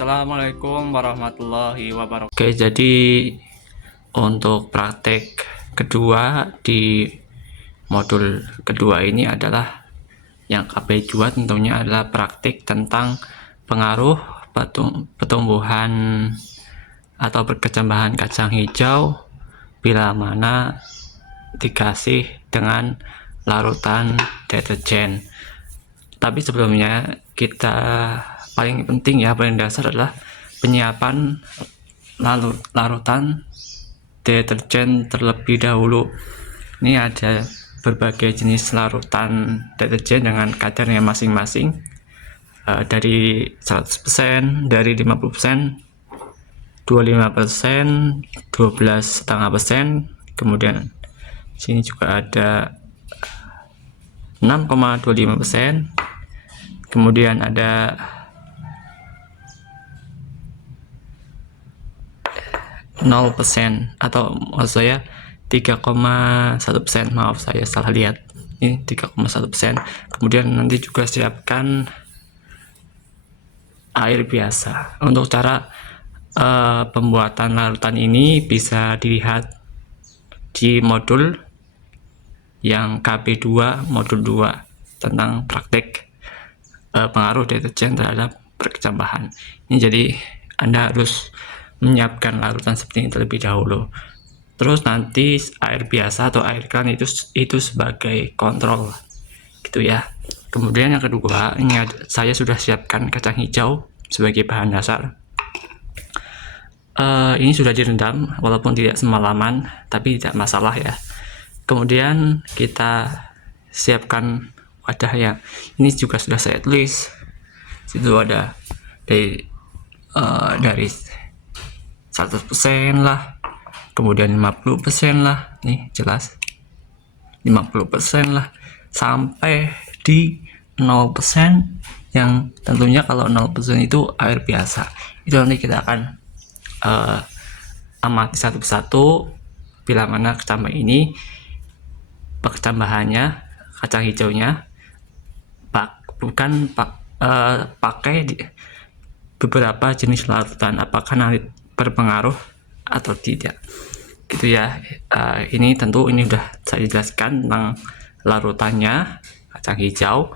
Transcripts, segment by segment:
Assalamualaikum warahmatullahi wabarakatuh. Oke, jadi untuk praktek kedua di modul kedua ini adalah yang KB2 tentunya adalah praktik tentang pengaruh pertumbuhan atau perkecambahan kacang hijau bila mana dikasih dengan larutan deterjen. Tapi sebelumnya kita paling penting ya, paling dasar adalah penyiapan larutan deterjen terlebih dahulu. Ini ada berbagai jenis larutan deterjen dengan kadarnya masing-masing, dari 100%, dari 50%, 25%, 12,5%, kemudian sini juga ada 6,25%, kemudian ada 0% atau maksud saya 3,1%, maaf saya salah lihat, ini 3,1%. Kemudian nanti juga siapkan air biasa. Untuk cara pembuatan larutan ini bisa dilihat di modul yang KB2 modul 2 tentang praktek pengaruh deterjen terhadap perkecambahan. Ini jadi Anda harus menyiapkan larutan seperti ini terlebih dahulu. Terus nanti air biasa atau air keran itu sebagai kontrol, gitu ya. Kemudian yang kedua, ini saya sudah siapkan kacang hijau sebagai bahan dasar. Ini sudah direndam walaupun tidak semalaman, tapi tidak masalah ya. Kemudian kita siapkan wadahnya. Ini juga sudah saya tulis. Situ ada dari 100% lah, kemudian 50% lah, nih jelas 50% lah, sampai di 0%, yang tentunya kalau 0% itu air biasa. Itu nanti kita akan amati satu persatu bila mana kecambah ini perkecambahannya kacang hijaunya pakai beberapa jenis larutan, apakah nanti berpengaruh atau tidak, gitu ya. Ini tentu ini udah saya jelaskan tentang larutannya kacang hijau,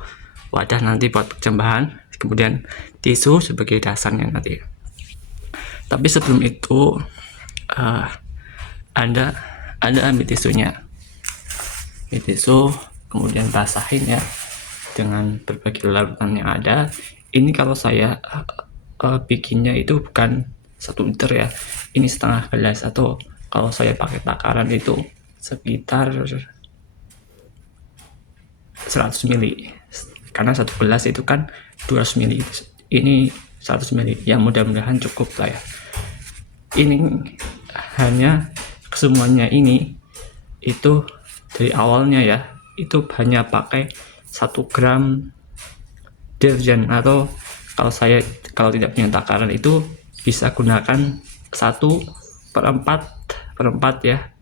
wadah nanti buat perkecambahan, kemudian tisu sebagai dasarnya nanti. Tapi sebelum itu Anda ambil tisunya, tisu, kemudian basahin ya dengan berbagai larutan yang ada. Ini kalau saya bikinnya itu bukan 1 liter ya, ini setengah gelas, atau kalau saya pakai takaran itu sekitar 100 ml, karena 1 gelas itu kan 200 ml, ini 100 ml, yang mudah-mudahan cukup lah ya. Ini hanya semuanya ini itu dari awalnya ya, itu hanya pakai 1 gram deterjen, atau kalau tidak punya takaran itu bisa gunakan 1/4 ya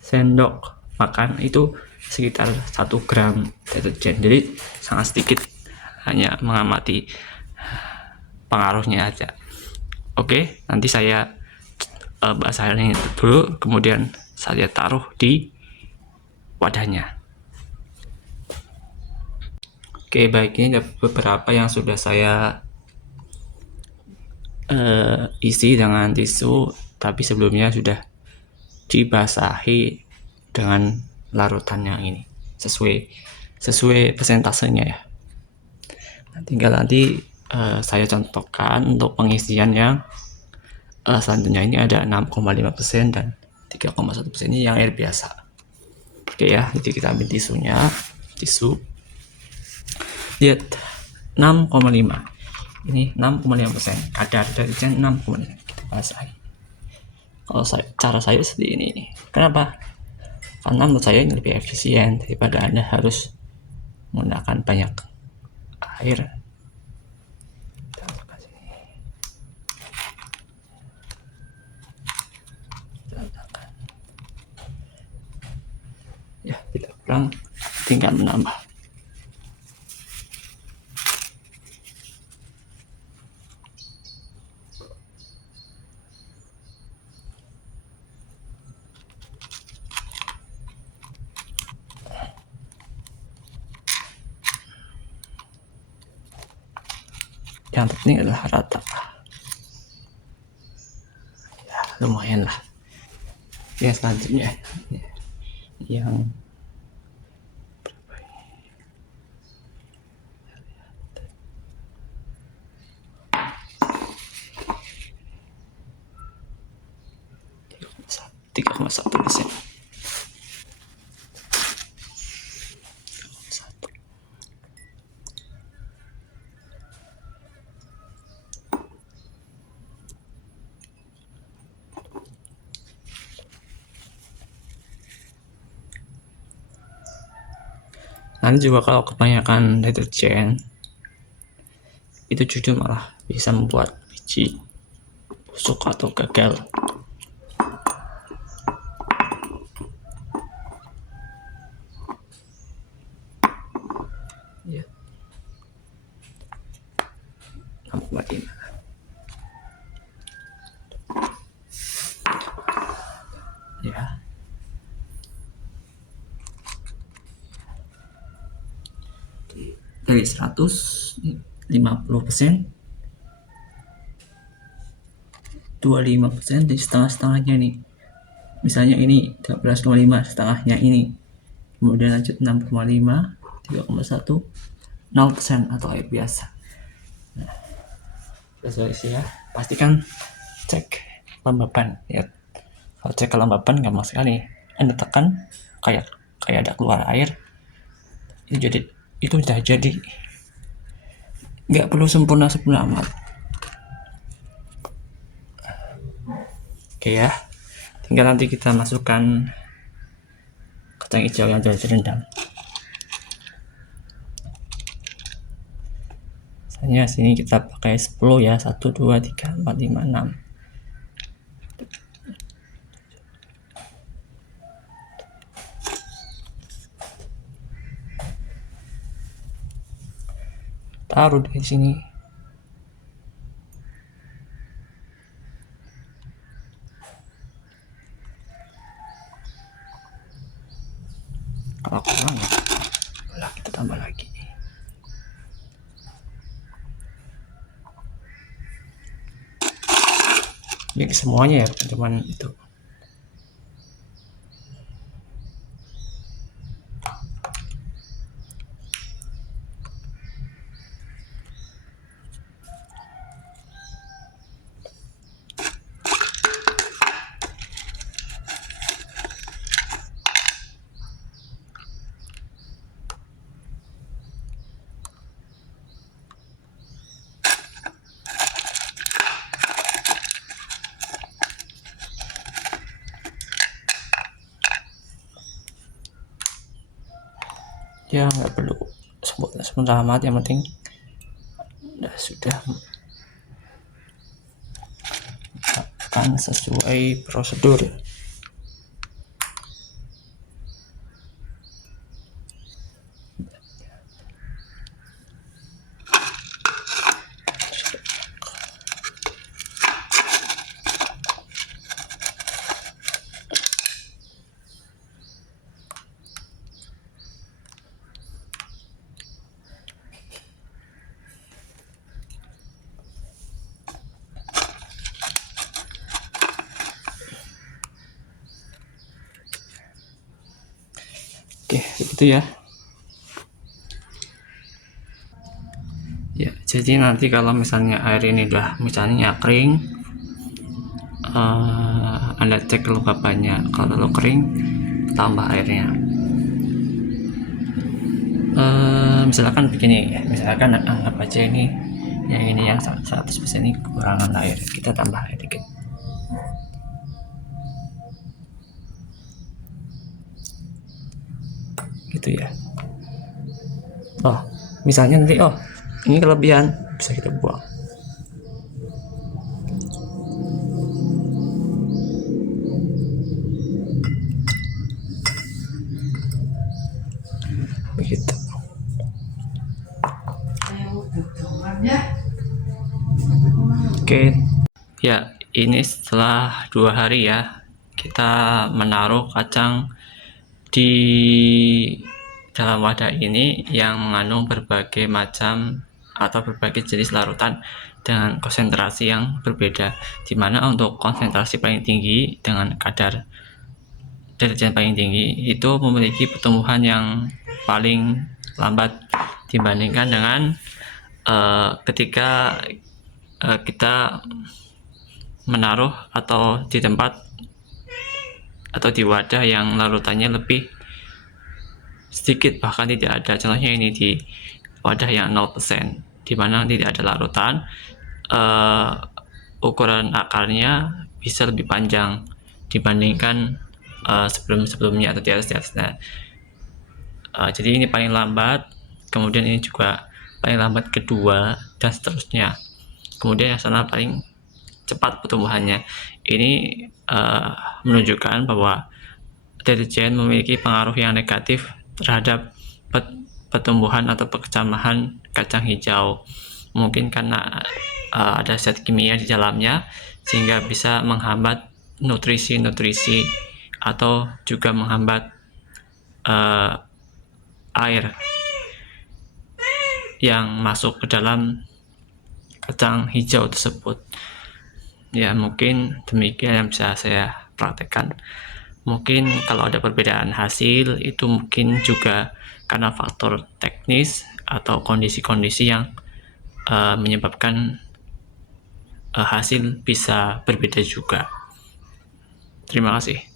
sendok makan, itu sekitar 1 gram deterjen. Jadi sangat sedikit, hanya mengamati pengaruhnya aja. Oke, nanti saya basahin dulu, kemudian saya taruh di wadahnya. Oke, baik, ini ada beberapa yang sudah saya isi dengan tisu, tapi sebelumnya sudah dibasahi dengan larutan yang ini sesuai persentasenya ya. Tinggal nanti saya contohkan untuk pengisian yang selanjutnya. Ini ada 6,5% dan 3,1%, ini yang air biasa. Oke ya, jadi kita ambil tisu, lihat 6,5, ini 6,5%, kadar deterjen 6,5, kita basahi. Kalau cara saya seperti ini. Kenapa? Karena menurut saya ini lebih efisien daripada Anda harus menggunakan banyak air. Ya, tidak kurang, tinggal menambah. Yang penting adalah rata. Ya, lumayan lah. Yang selanjutnya yang tiga koma satu persen. Nanti juga kalau kebanyakan deterjen itu justru malah bisa membuat biji busuk atau gagal. Ya. 6,5. Ya. Dari 150%, 25% di setengah-setengahnya nih. Misalnya ini 13,5, setengahnya ini. Kemudian lanjut 6,5, 3,1, 0% atau air biasa. Nah, sesuai sih ya. Pastikan cek kelembapan ya. Kalau cek kelembapan gampang sekali. Anda tekan kayak ada keluar air. Itu sudah jadi. Nggak perlu sempurna amat. Oke ya. Tinggal nanti kita masukkan kacang hijau yang sudah direndam. Misalnya sini kita pakai 10 ya. 1, 2, 3, 4, 5, 6. Taruh di sini. Kalau kurang ya, kita tambah lagi. Jadi semuanya ya, cuman itu. Ya nggak perlu sebentar amat, yang penting sudah akan sesuai prosedur. Oke, begitu ya. Ya, jadi nanti kalau misalnya air ini udah misalnya kering, Anda cek kelembapannya. Kalau kering, tambah airnya. Misalkan begini, misalkan anggap aja ini yang 100% ini kekurangan air, kita tambah air dikit. Gitu ya. Oh, misalnya nanti ini kelebihan, bisa kita buang. Begitu. Oke. Ya, ini setelah 2 hari ya, kita menaruh kacang di dalam wadah ini yang mengandung berbagai macam atau berbagai jenis larutan dengan konsentrasi yang berbeda, di mana untuk konsentrasi paling tinggi dengan kadar deterjen paling tinggi itu memiliki pertumbuhan yang paling lambat dibandingkan dengan ketika kita menaruh atau di tempat atau di wadah yang larutannya lebih sedikit, bahkan tidak ada. Contohnya ini di wadah yang 0%, di mana tidak ada larutan, ukuran akarnya bisa lebih panjang dibandingkan sebelum-sebelumnya atau di atasnya. Jadi ini paling lambat, kemudian ini juga paling lambat kedua, dan seterusnya. Kemudian yang sana paling cepat pertumbuhannya. Ini menunjukkan bahwa deterjen memiliki pengaruh yang negatif terhadap pertumbuhan atau perkembangan kacang hijau. Mungkin karena ada zat kimia di dalamnya sehingga bisa menghambat nutrisi-nutrisi atau juga menghambat air yang masuk ke dalam kacang hijau tersebut. Ya, mungkin demikian yang bisa saya praktekkan. Mungkin kalau ada perbedaan hasil itu mungkin juga karena faktor teknis atau kondisi-kondisi yang menyebabkan hasil bisa berbeda juga. Terima kasih.